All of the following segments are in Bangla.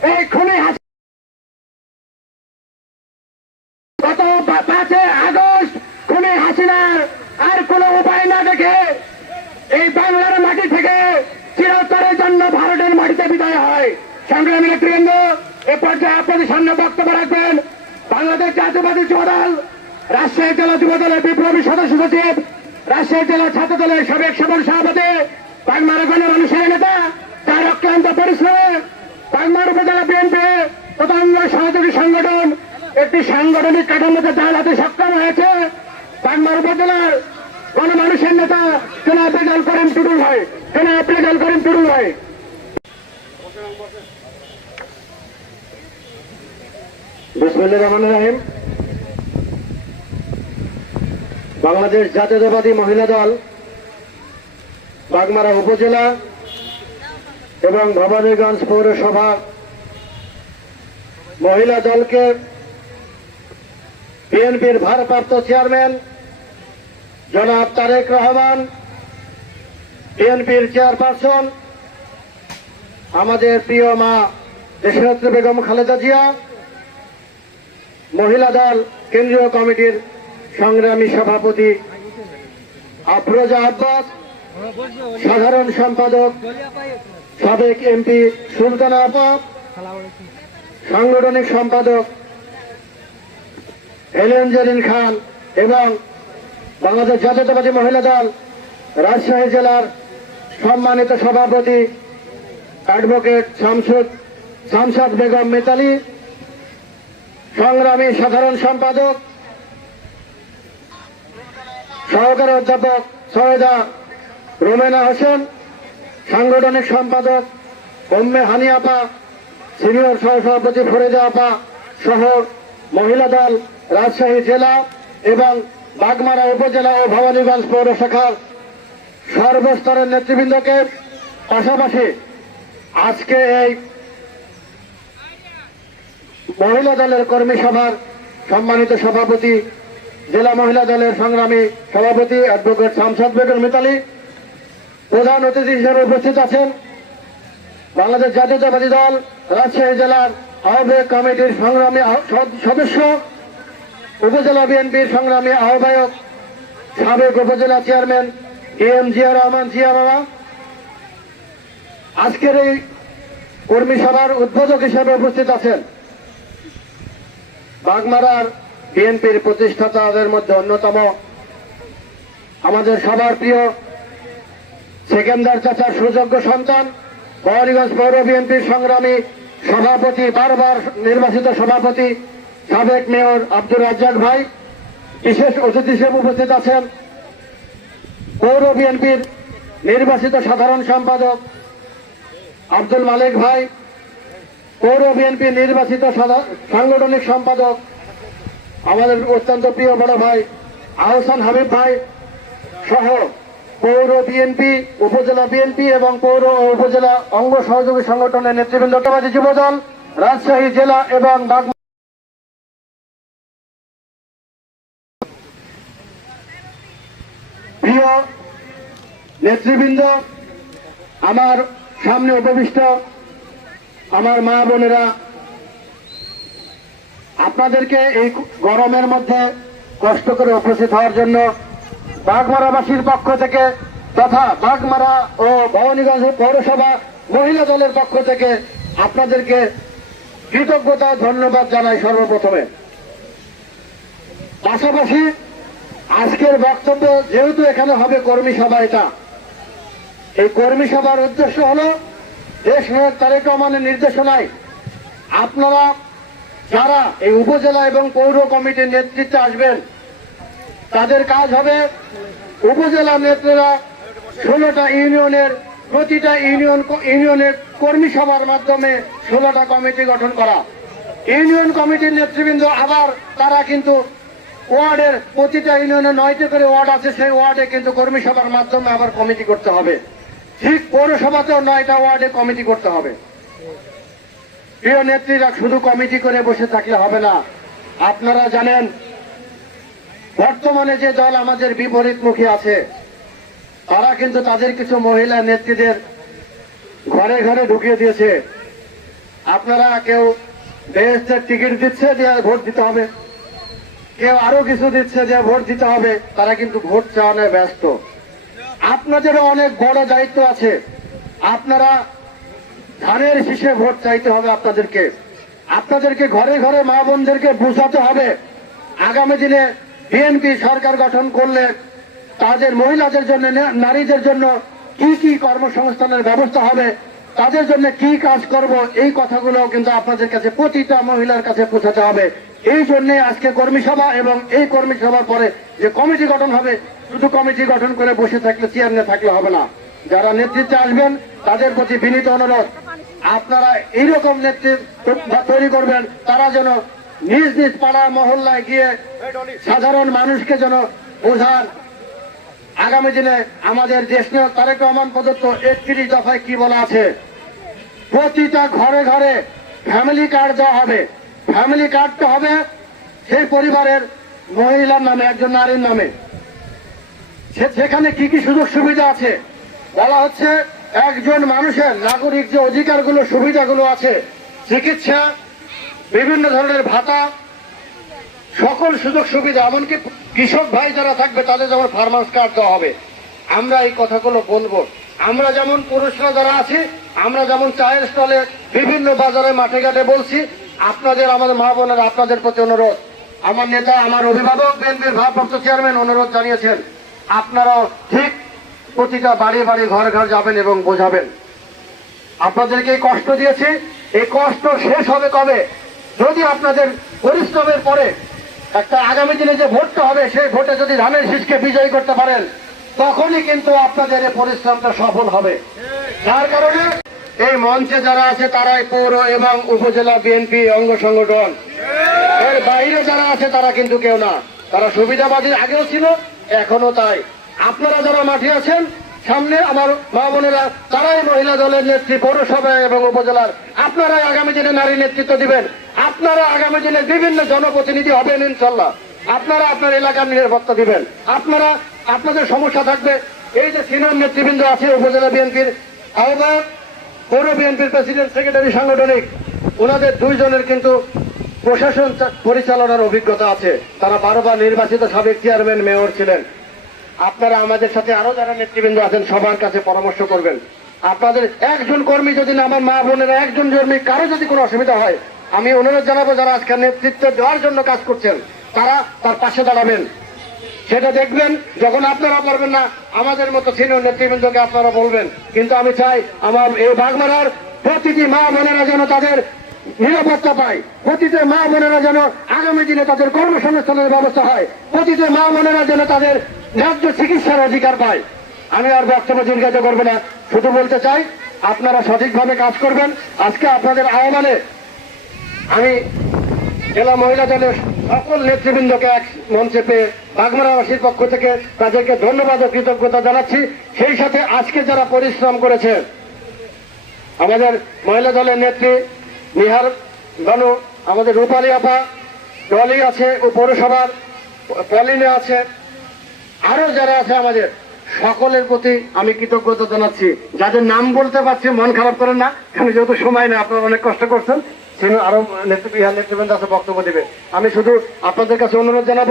খুনি হাসি গত পা- পাঁচই আগস্ট খুনি হাসিনার আর কোনো উপায় না দেখে এই বাংলার মাটি থেকে চিরতরের জন্য ভারতের মাটিতে বিদায় হয়। সংগ্রামী নেতৃবৃন্দ, এ পর্যায়ে আপনাদের সামনে বক্তব্য রাখবেন বাংলাদেশ জাতীয়বাদী যুবদল রাজশাহী জেলা যুবদলের বিপ্লবী সদস্য সচিব, রাজশাহী জেলা ছাত্র দলের সাবেক সভাপতি, বাংলার গণমানুষের নেতা, তার অক্লান্ত পরিশ্রমে বাংলার উপজেলা বিএনপি তথা সহযোগী সংগঠন, একটি সাংগঠনিক কাঠামোতে চালাতে সক্ষম হয়েছে। বাংলার উপজেলার গণমানুষের নেতা জনাব রেজাল করিম টুডুল ভাই জনাব রেজাল করিম টুডুল রাহিম। বাংলাদেশ জাতীয়তাবাদী মহিলা দল, বাগমারা উপজেলা এবং ভবানীগঞ্জ পৌরসভা মহিলা দলকে বিএনপির ভারপ্রাপ্ত চেয়ারম্যান জনাব তারেক রহমান, বিএনপির চেয়ারপারসন আমাদের প্রিয় মা দেশনেত্রী বেগম খালেদা জিয়া, মহিলা দল কেন্দ্রীয় কমিটির সংগ্রামী সভাপতি আফরোজা আব্বাস, সাধারণ সম্পাদক সাবেক এমপি সুলতানা আপা, সাংগঠনিক সম্পাদক এলেন জেরিন খান এবং বাংলাদেশ জাতীয়তাবাদী মহিলা দল রাজশাহী জেলার সম্মানিত সভাপতি অ্যাডভোকেট শামসুদ, শামসাদ বেগম মিতালি, সংগ্রামী সাধারণ সম্পাদক, সহকারী অধ্যাপক সৈয়দা রোমেনা হোসেন সাংগঠনিক সম্পাদক ওম্মে হানি আপা সিনিয়র সহসভাপতি ফরিদা আপা সহ মহিলা দল, রাজশাহী জেলা এবং বাগমারা উপজেলা ও ভবানীগঞ্জ পৌর শাখার সর্বস্তরের নেতৃবৃন্দকে পাশাপাশি আজকে এই মহিলা দলের কর্মী সভার সম্মানিত সভাপতি, জেলা মহিলা দলের সংগ্রামী সভাপতি, অ্যাডভোকেট শামসাদ বেগম মিতালি প্রধান অতিথি হিসেবে উপস্থিত আছেন বাংলাদেশ জাতীয়তাবাদী দল, রাজশাহী জেলার আহ্বায়ক কমিটির সংগ্রামী সদস্য, উপজেলা বিএনপির সংগ্রামী আহ্বায়ক, সাবেক উপজেলা chairman A M Zia Rahman Zia আজকের এই কর্মী সভার উদ্বোধক হিসেবে উপস্থিত আছেন বাগমারার বিএনপির প্রতিষ্ঠাতাদের মধ্যে অন্যতম। আমাদের সবার প্রিয় সেকেন্দার চাচার সুযোগ্য সন্তান, বহরীগঞ্জ পৌর বিএনপির সংগ্রামী সভাপতি, বারবার নির্বাচিত সভাপতি, সাবেক মেয়র আব্দুর রাজ্জাক ভাই, বিশেষ অতিথি হিসেবে উপস্থিত আছেন পৌর বিএনপির নির্বাচিত সাধারণ সম্পাদক আব্দুল মালিক ভাই, পৌর বিএনপির নির্বাচিত সাংগঠনিক সম্পাদক আমাদের অত্যন্ত প্রিয় বড় ভাই আহসান হাবিব ভাই সহ পৌর বিএনপি, উপজেলা বিএনপি এবং পৌর ও উপজেলা অঙ্গ সহযোগী সংগঠনের নেতৃবৃন্দ যুবদল, রাজশাহী জেলা এবং প্রিয় নেতৃবৃন্দ, আমার সামনে উপবিষ্ট আমার মা বোনেরা, আপনাদেরকে এই গরমের মধ্যে কষ্ট করে উপস্থিত হওয়ার জন্য বাগমারাবাসীর পক্ষ থেকে তথা বাগমারা ও ভবানীগঞ্জ পৌরসভা মহিলা দলের পক্ষ থেকে আপনাদেরকে কৃতজ্ঞতা, ধন্যবাদ জানাই সর্বপ্রথমে। পাশাপাশি আজকের বক্তব্য যেহেতু এখানে হবে কর্মী সভা এটা, এই কর্মী সভার উদ্দেশ্য হলো দেশ নায়ক তারেক রহমানের নির্দেশনায় আপনারা যারা এই উপজেলা এবং পৌর কমিটির নেতৃত্বে আসবেন তাদের কাজ হবে উপজেলা নেতারা ষোলোটা ইউনিয়নের, প্রতিটা ইউনিয়ন ইউনিয়নের কর্মী সভার মাধ্যমে ষোলোটা কমিটি গঠন করা। ইউনিয়ন কমিটির নেতৃবৃন্দ আবার, তারা কিন্তু ওয়ার্ডের প্রতিটা ইউনিয়নে নয়টি করে ওয়ার্ড আছে, সেই ওয়ার্ডে কিন্তু কর্মী সভার মাধ্যমে আবার কমিটি করতে হবে। ঠিক পৌরসভাতেও নয়টা ওয়ার্ডে কমিটি করতে হবে। প্রিয় নেত্রীরা, শুধু কমিটি করে বসে থাকলে হবে না। আপনারা জানেন বর্তমানে যে দল আমাদের বিপরীতমুখী আছে, তারা কিন্তু তাদের কিছু মহিলা নেত্রীদের ঘরে ঘরে ঢুকিয়ে দিয়েছে। আপনারা কেউ বেহেস্তের টিকিট দিচ্ছে যে ভোট দিতে হবে, কেউ আরও কিছু দিচ্ছে যে ভোট দিতে হবে, তারা কিন্তু ভোট চাওয়ানো ব্যস্ত। আপনাদের অনেক বড় দায়িত্ব আছে। আপনারা ধানের শীষে ভোট চাইতে হবে আপনাদেরকে। আপনাদেরকে ঘরে ঘরে মা বোনদেরকে বোঝাতে হবে। আগামী দিনে বিএনপি সরকার গঠন করলে তাদের মহিলাদের জন্য নারীদের জন্য কি কি কর্মসংস্থানের ব্যবস্থা হবে, তাদের জন্য কি কাজ করব, এই কথাগুলো কিন্তু আপনাদের কাছে প্রতিটা মহিলার কাছে পৌঁছাতে হবে। এই জন্য আজকে কর্মী সভা এবং এই কর্মী সভার পরে যে কমিটি গঠন হবে, শুধু কমিটি গঠন করে বসে থাকলে চেয়ার নিয়ে থাকলে হবে না। যারা নেতৃত্বে আসবেন, তাদের প্রতি বিনীত অনুরোধ, আপনারা এইরকম নেতৃত্ব তৈরি করবেন, তারা যেন নিজ নিজ পাড়া, মহল্লায় গিয়ে সাধারণ মানুষকে যেন বোঝান আগামী দিনে আমাদের দেশ তারেক রহমান প্রদত্ত একত্রিশ দফায় কি বলা আছে? প্রতিটা ঘরে ঘরে ফ্যামিলি কার্ড দেওয়া হবে। ফ্যামিলি কার্ডটা হবে সেই পরিবারের মহিলার নামে, একজন নারীর নামে। সেখানে কি কি সুযোগ সুবিধা আছে? বলা হচ্ছে একজন মানুষের নাগরিক যে অধিকারগুলো, সুবিধাগুলো আছে, চিকিৎসা বিভিন্ন ধরনের ভাতা, সকল সুযোগ সুবিধা, এমনকি কৃষক ভাই যারা থাকবে, তাদের যেমন ফার্মার্স কার্ড দেওয়া হবে। আমরা এই কথাগুলো বলব। আমরা যেমন পুরুষরা যারা আছি, আমরা যেমন চায়ের স্টলে বিভিন্ন বাজারে মাঠে ঘাটে বলছি, আপনাদের, আমাদের মা বোনেরা আপনাদের প্রতি অনুরোধ। আমার নেতা, আমার অভিভাবক, বিএনপির ভারপ্রাপ্ত চেয়ারম্যান অনুরোধ জানিয়েছেন, আপনারাও ঠিক প্রতিটা বাড়ি বাড়ি ঘর ঘর যাবেন এবং বোঝাবেন। আপনাদেরকে কষ্ট দিয়েছি। এই কষ্ট শেষ হবে কবে? যদি আপনাদের পরিশ্রমের পরে একটা আগামী দিনে যে ভোটটা হবে, সেই ভোটে যদি ধানের শীষকে বিজয়ী করতে পারেন, তখনই কিন্তু আপনাদের এই পরিশ্রমটা সফল হবে। যার কারণে এই মঞ্চে যারা আছে, তারাই পৌর এবং উপজেলা বিএনপি অঙ্গ সংগঠন। এর বাইরে যারা আছে, তারা কিন্তু কেউ না। তারা সুবিধাবাদী আগেও ছিল এখনও তাই। আপনারা যারা মাঠে আছেন সামনে আমার মা বোনেরা, তারাই মহিলা দলের নেত্রী পৌরসভায় এবং উপজেলার। আপনারা আগামী দিনে নারী নেতৃত্ব দিবেন। আপনারা আগামী দিনে বিভিন্ন জনপ্রতিনিধি হবেন ইনশাল্লাহ আপনারা আপনার এলাকার নিরাপত্তা দিবেন। আপনারা আপনাদের সমস্যা থাকবে। এই যে সিনিয়র নেতৃবৃন্দ আছে উপজেলা বিএনপির আহ্বায়ক, পৌর বিএনপির প্রেসিডেন্ট, সেক্রেটারি, সাংগঠনিক, ওনাদের দুইজনের কিন্তু প্রশাসন পরিচালনার অভিজ্ঞতা আছে। তারা বারবার নির্বাচিত সাবেক চেয়ারম্যান, মেয়র ছিলেন। আপনারা আমাদের সাথে আরও যারা নেতৃবৃন্দ আছেন, সবার কাছে পরামর্শ করবেন। আপনাদের একজন কর্মী যদি না, আমার মা বোনেরা একজন কর্মী, কারও যদি কোনো অসুবিধা হয়, আমি অনুরোধ জানাব যারা আজকে নেতৃত্ব দেওয়ার জন্য কাজ করছেন, তারা তার পাশে দাঁড়াবেন। সেটা দেখবেন, যখন আপনারা পারবেন না, আমাদের মতো সিনিয়র নেতৃবৃন্দকে আপনারা বলবেন। কিন্তু আমি চাই আমার এই বাগমারার প্রতিটি মা বোনেরা যেন তাদের নিরাপত্তা পায়, প্রতিটি মা বোনেরা যেন আগামী দিনে তাদের কর্মসংস্থানের ব্যবস্থা হয়, প্রতিটি মা বোনেরা যেন তাদের ন্যায্য চিকিৎসার অধিকার পায় আমি আর বক্তব্য দীর্ঘায়িত করব না। শুধু বলতে চাই, আপনারা সঠিকভাবে কাজ করবেন। আজকে আপনাদের আহ্বানে আমি জেলা মহিলা দলের সকল নেতৃবৃন্দকে এক মঞ্চে পেয়ে বাগমারাবাসীর পক্ষ থেকে তাদেরকে ধন্যবাদ ও কৃতজ্ঞতা জানাচ্ছি। সেই সাথে আজকে যারা পরিশ্রম করেছে, আমাদের মহিলা দলের নেত্রী নিহার বানু, আমাদের রূপালী আপা ডলি আছে ও পৌরসভার, পলিনে আছে। আরও যারা আছে আমাদের, সকলের প্রতি আমি কৃতজ্ঞতা জানাচ্ছি। যাদের নাম বলতে পারছি, মন খারাপ করেন না, কারণ যেহেতু সময় নেই, আপনারা অনেক কষ্ট করছেন। সেজন্য আরও ইহা নেতৃবৃন্দ আছে, বক্তব্য দেবে। আমি শুধু আপনাদের কাছে অনুরোধ জানাব।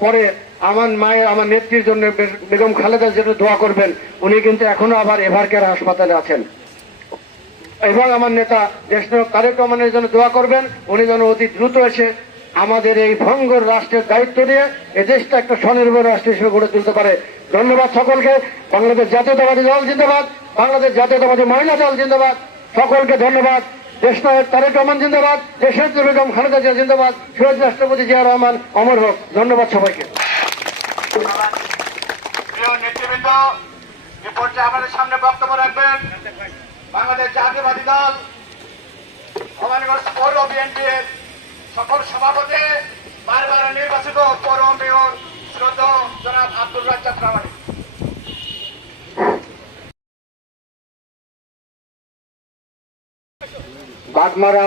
পরে আমার মায়ের, আমার নেত্রীর জন্য বেগম খালেদার জন্য দোয়া করবেন। উনি কিন্তু এখনও আবার এভার কেয়ার হাসপাতালে আছেন। এবং আমার নেতা দেশনায়ক তারেক রহমানের জন্য দোয়া করবেন। উনি যেন অতি দ্রুত এসে আমাদের এই ভঙ্গর রাষ্ট্রের দায়িত্ব নিয়ে এ দেশটা একটা স্বনির্ভর রাষ্ট্র হিসেবে গড়ে তুলতে পারে। ধন্যবাদ সকলকে। বাংলাদেশ জাতীয়তাবাদী দল জিন্দাবাদ, বাংলাদেশ জাতীয়তাবাদী মহিলা দল জিন্দাবাদ। সকলকে ধন্যবাদ। দেশনায়ক তারেক রহমান জিন্দাবাদ, দেশের বেগম খালেদা জিয়া জিন্দাবাদ শহীদ রাষ্ট্রপতি জিয়া রহমান, অমর হোক। ধন্যবাদ সবাইকে। আমাদের সামনে বাংলাদেশ জাতীয়বাদী দল, ভবানীগঞ্জ পৌর সকল সভাপতি, বারবার নির্বাচিত পৌর মেয়র শ্রদ্ধা জনাব আব্দুল রাজ্জাক রামানি। বাগমারা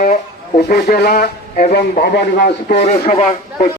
উপজেলা এবং ভবানীগঞ্জ পৌরসভা